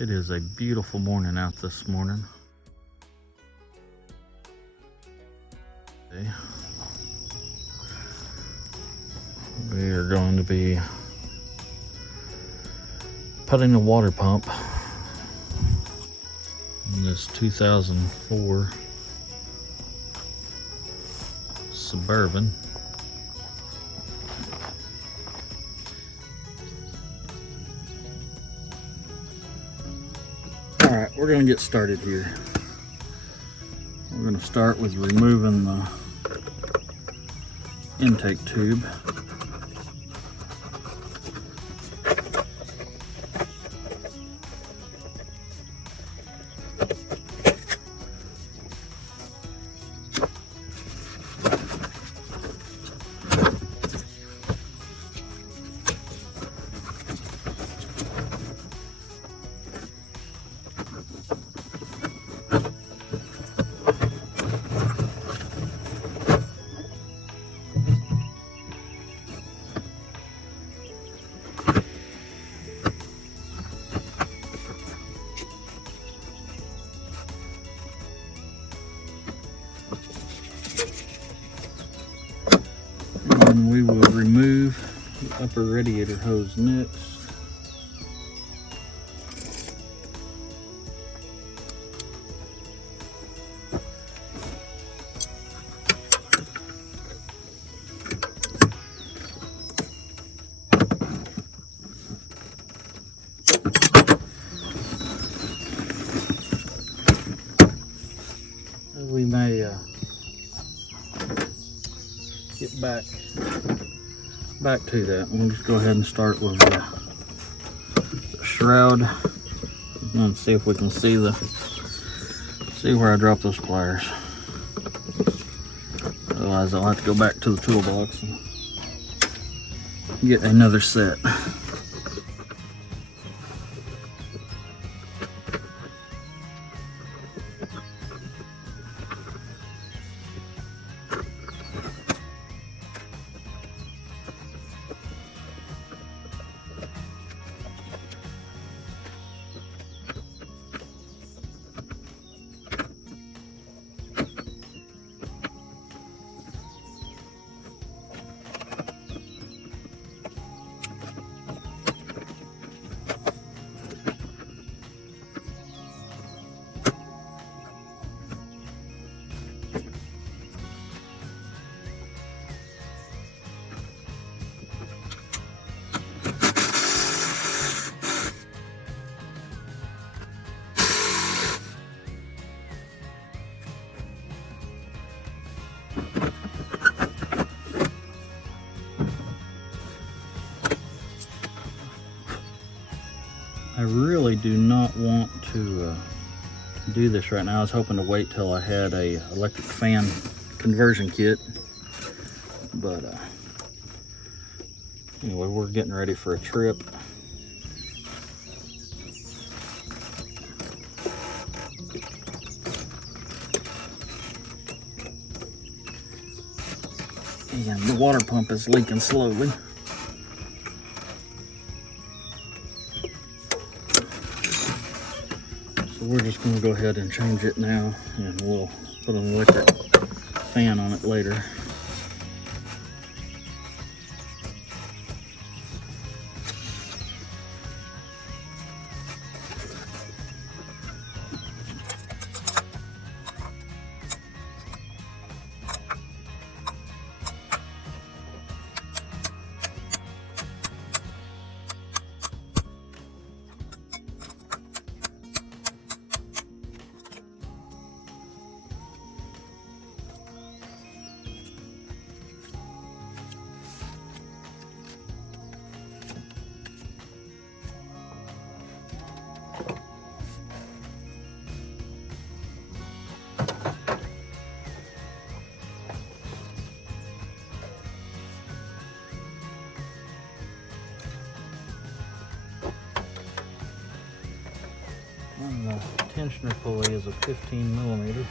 It is a beautiful morning out this morning. Okay. We are going to be putting a water pump in this 2004 Suburban. Alright, we're going to get started here. We're going to start with removing the intake tube. And we will remove the upper radiator hose next. We may get back to that. We'll just go ahead and start with the shroud and see if we can see where I dropped those pliers. Otherwise I'll have to go back to the toolbox and get another set. I really do not want to do this right now. I was hoping to wait till I had a electric fan conversion kit, but anyway, we're getting ready for a trip. And the water pump is leaking slowly. So we're just going to go ahead and change it now, and we'll put an electric fan on it later. And the tensioner pulley is a 15 millimeter.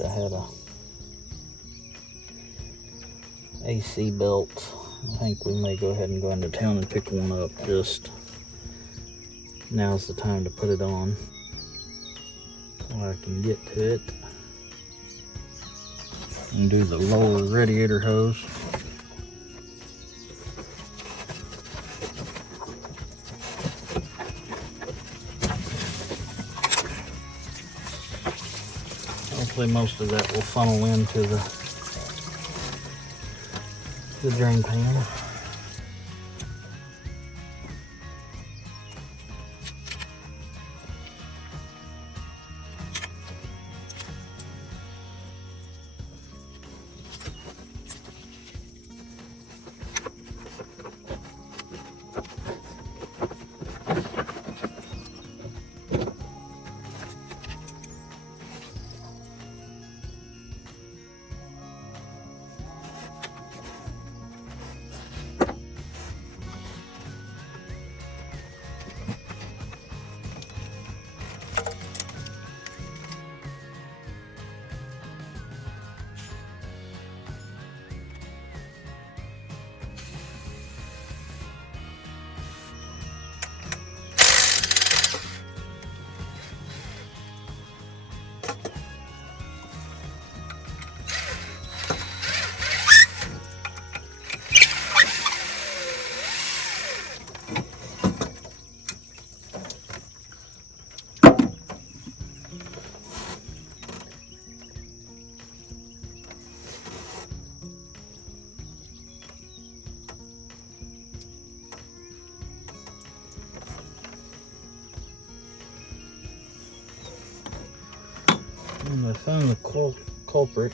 wish I had a AC belt. I think we may go ahead and go into town and pick one up. Just now's the time to put it on while I can get to it. And do the lower radiator hose. Hopefully most of that will funnel into the drain pan. And I found the culprit.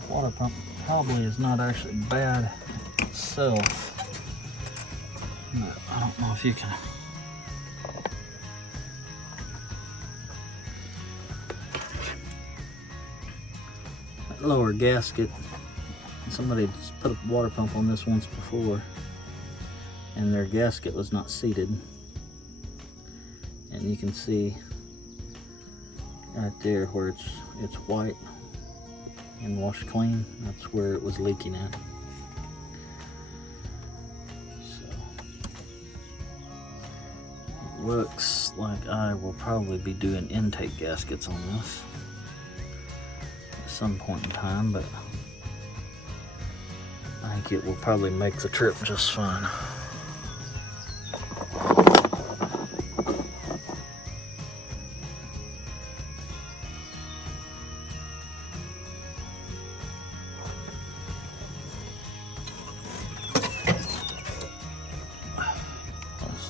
The water pump probably is not actually bad itself. But I don't know if you can. That lower gasket, somebody just put a water pump on this once before, and their gasket was not seated. And you can see right there where it's white and washed clean. That's where it was leaking at. So it looks like I will probably be doing intake gaskets on this at some point in time, but I think it will probably make the trip just fine.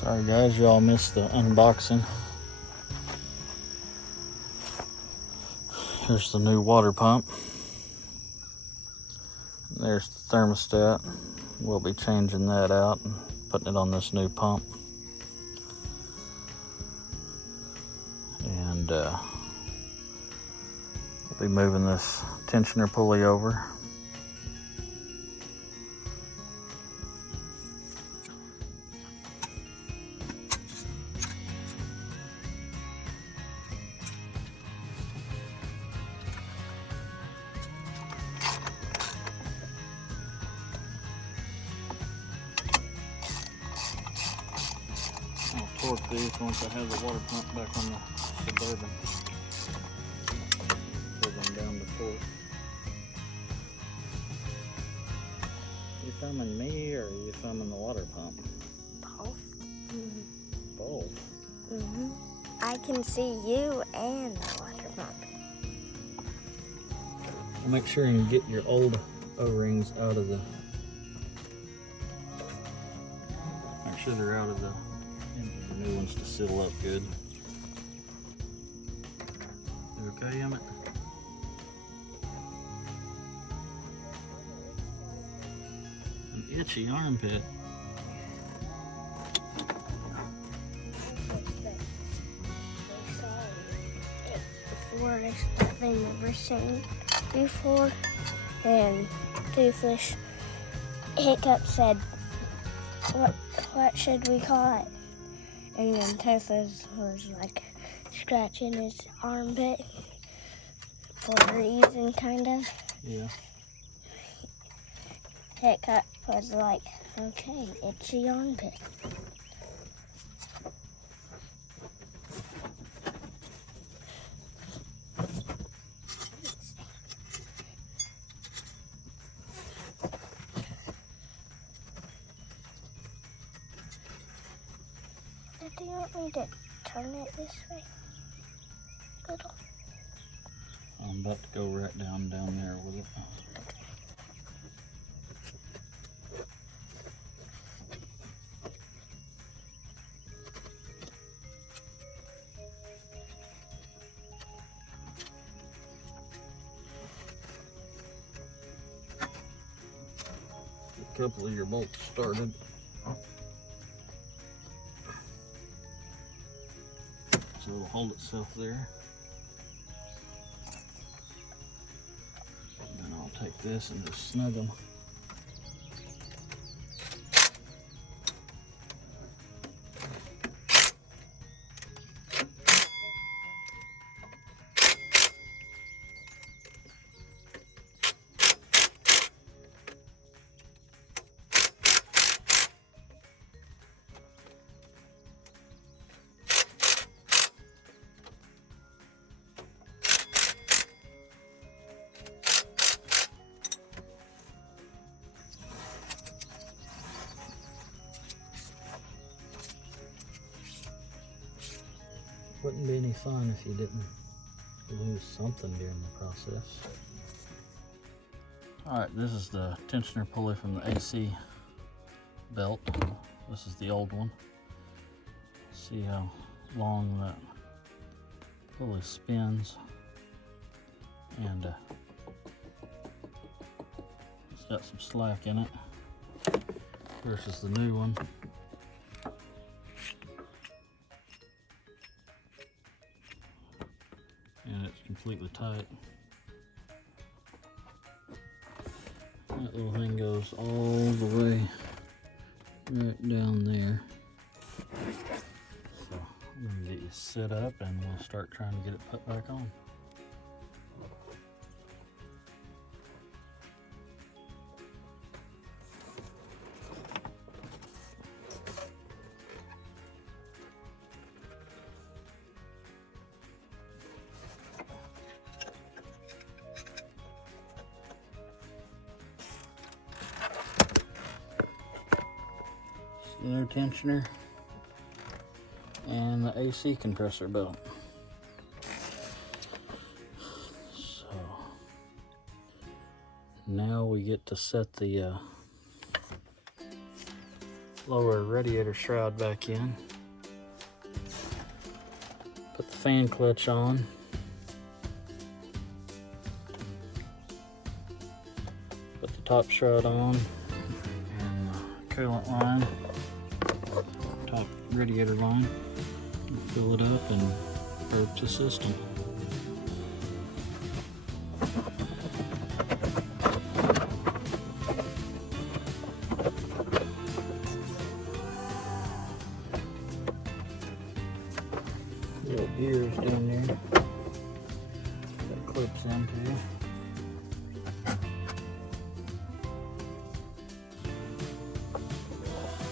Sorry guys, y'all missed the unboxing. Here's the new water pump. There's the thermostat. We'll be changing that out and putting it on this new pump. And we'll be moving this tensioner pulley over. I'll torque these once I have the water pump back on the Suburban. Put them down to torque. Are you filming me or are you filming the water pump? Both. Mm-hmm. Both? Mm-hmm. I can see you and the water pump. I'll make sure you get your old O-rings out of the... Make sure they're out of the new ones to seal up good. You okay, Emmett? An itchy armpit. Before it's something I've never seen before, and Toothless Hiccup said, what should we call it? And then Tesla's was like scratching his armpit for a reason, kind of. Yeah. Hiccup was like, okay, itchy armpit. Do you want me to turn it this way? Little. I'm about to go right down there with it. A couple of your bolts started. So it'll hold itself there. And then I'll take this and just snug them. Wouldn't be any fun if you didn't lose something during the process. Alright, this is the tensioner pulley from the AC belt. This is the old one. See how long that pulley spins. And it's got some slack in it versus the new one. And it's completely tight. That little thing goes all the way right down there. So I'm gonna get you set up and we'll start trying to get it put back on. Inner tensioner and the AC compressor belt. So now we get to set the lower radiator shroud back in. Put the fan clutch on. Put the top shroud on and the coolant line. Top radiator line, fill it up and burp the system. Little gears down there that clips into.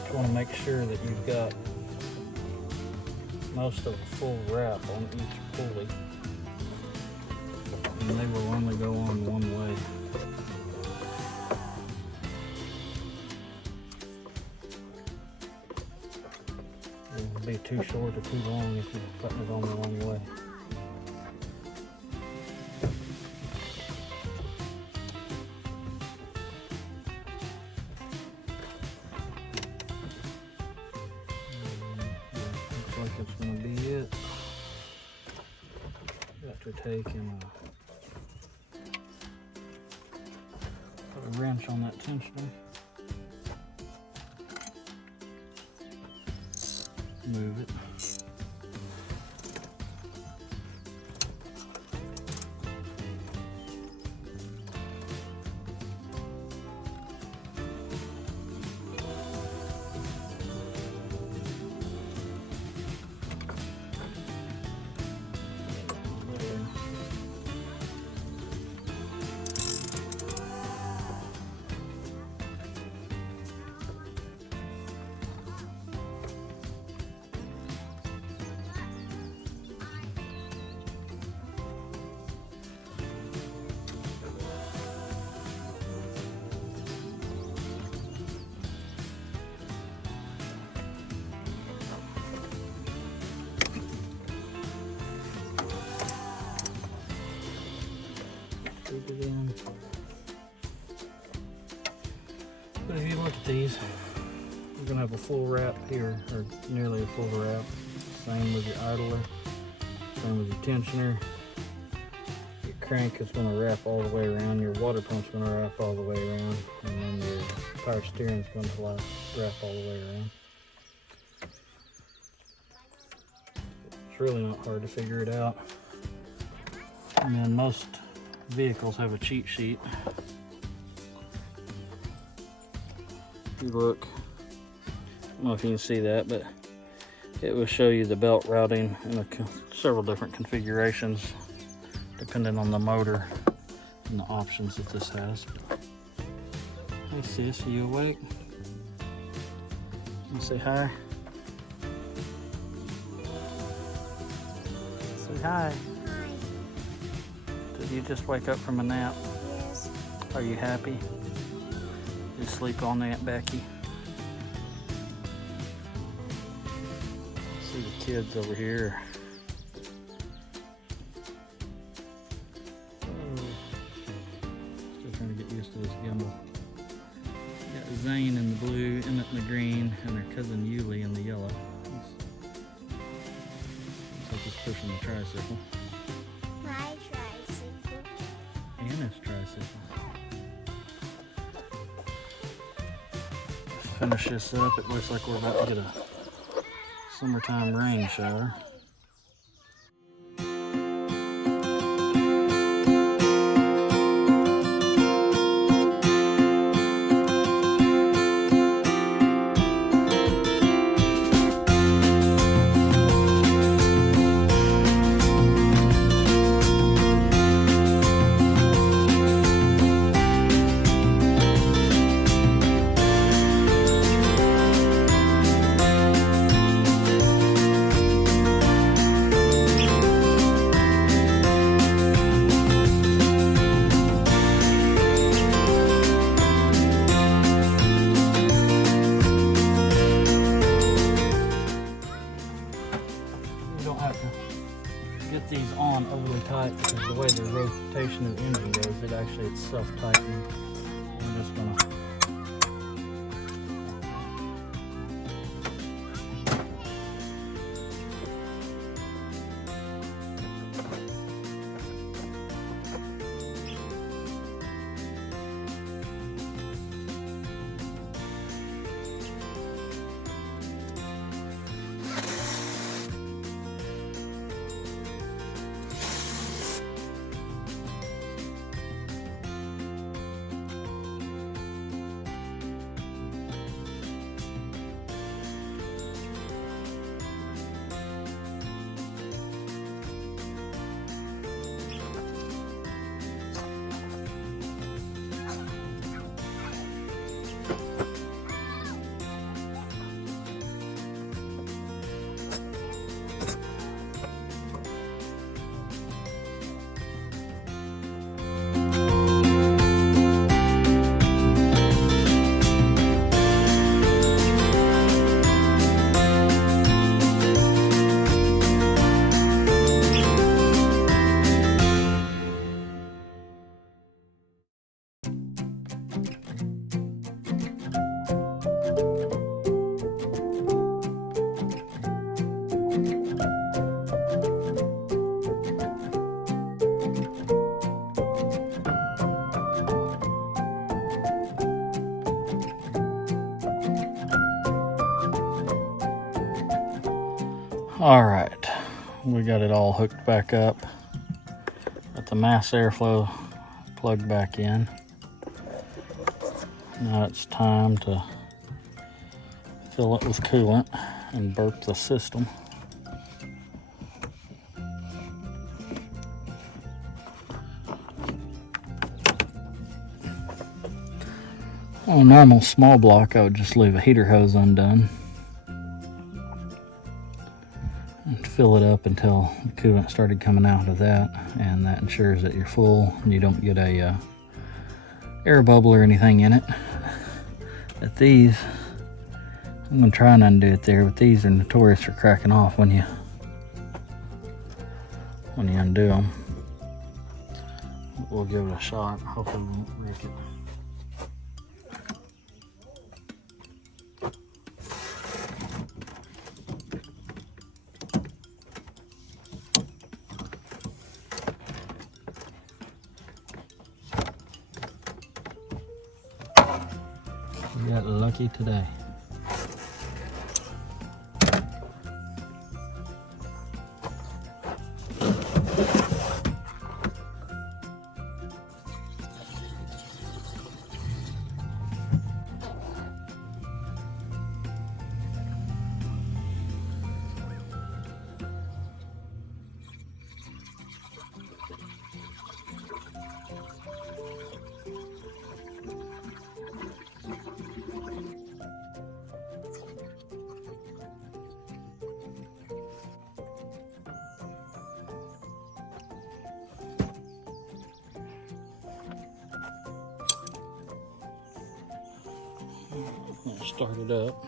You want to make sure that you've got most of the full wrap on each pulley, and they will only go on one way. It will be too short or too long if you're putting it on the wrong way. Like it's going to be it. Got to take and put a wrench on that tensioner. Move it. Feed it in. But if you look at these, you're gonna have a full wrap here, or nearly a full wrap. Same with your idler, same with your tensioner. Your crank is gonna wrap all the way around. Your water pump's gonna wrap all the way around, and then your power steering is gonna wrap all the way around. It's really not hard to figure it out. And then most vehicles have a cheat sheet. If you look, I don't know if you can see that, but it will show you the belt routing in several different configurations depending on the motor and the options that this has. Hey sis, are you awake? You say hi? Say hi. Hi. Did you just wake up from a nap? Yes. Are you happy? You sleep on Aunt Becky? See the kids over here. Oh, still trying to get used to this gimbal. Got Zane in the blue, Emmett in the green, and their cousin Yuli in the yellow. Looks like he's pushing the tricycle. My tricycle. Anna's tricycle. Finish this up. It looks like we're about to get a summertime rain shower. Get these on overly tight because the way the rotation of the engine goes, it's self-tightening. I'm just gonna All right, we got it all hooked back up. Got the mass airflow plugged back in. Now it's time to fill it with coolant and burp the system. On a normal small block, I would just leave a heater hose undone and fill it up until the coolant started coming out of that, and that ensures that you're full and you don't get a air bubble or anything in it. But these, I'm going to try and undo it there, but these are notorious for cracking off when you undo them. we'll give it a shot. Hopefully we won't wreck it. We got lucky today. I'll start it up.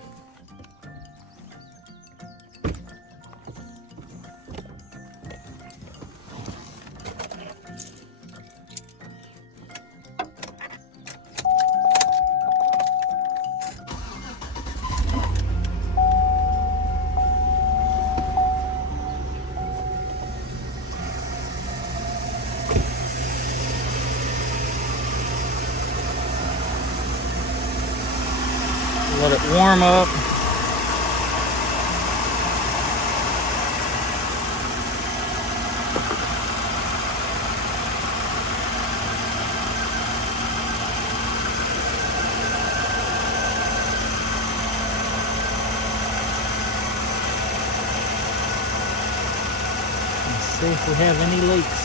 Let it warm up. Let's see if we have any leaks.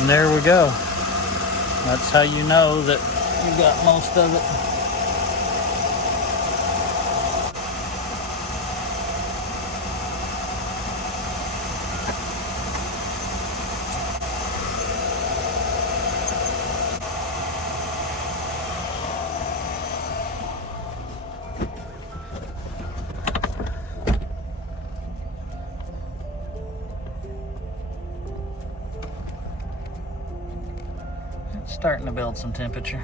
And there we go. That's how you know that you got most of it. It's starting to build some temperature.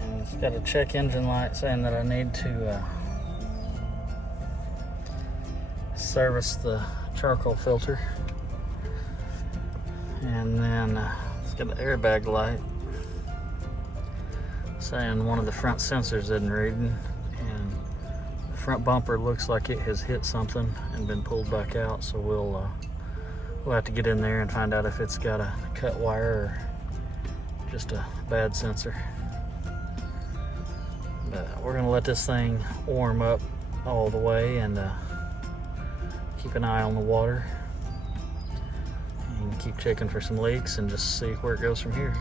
And it's got a check engine light saying that I need to service the charcoal filter. And then it's got an airbag light saying one of the front sensors isn't reading. Front bumper looks like it has hit something and been pulled back out, so we'll have to get in there and find out if it's got a cut wire or just a bad sensor. But we're gonna let this thing warm up all the way and keep an eye on the water and keep checking for some leaks and just see where it goes from here.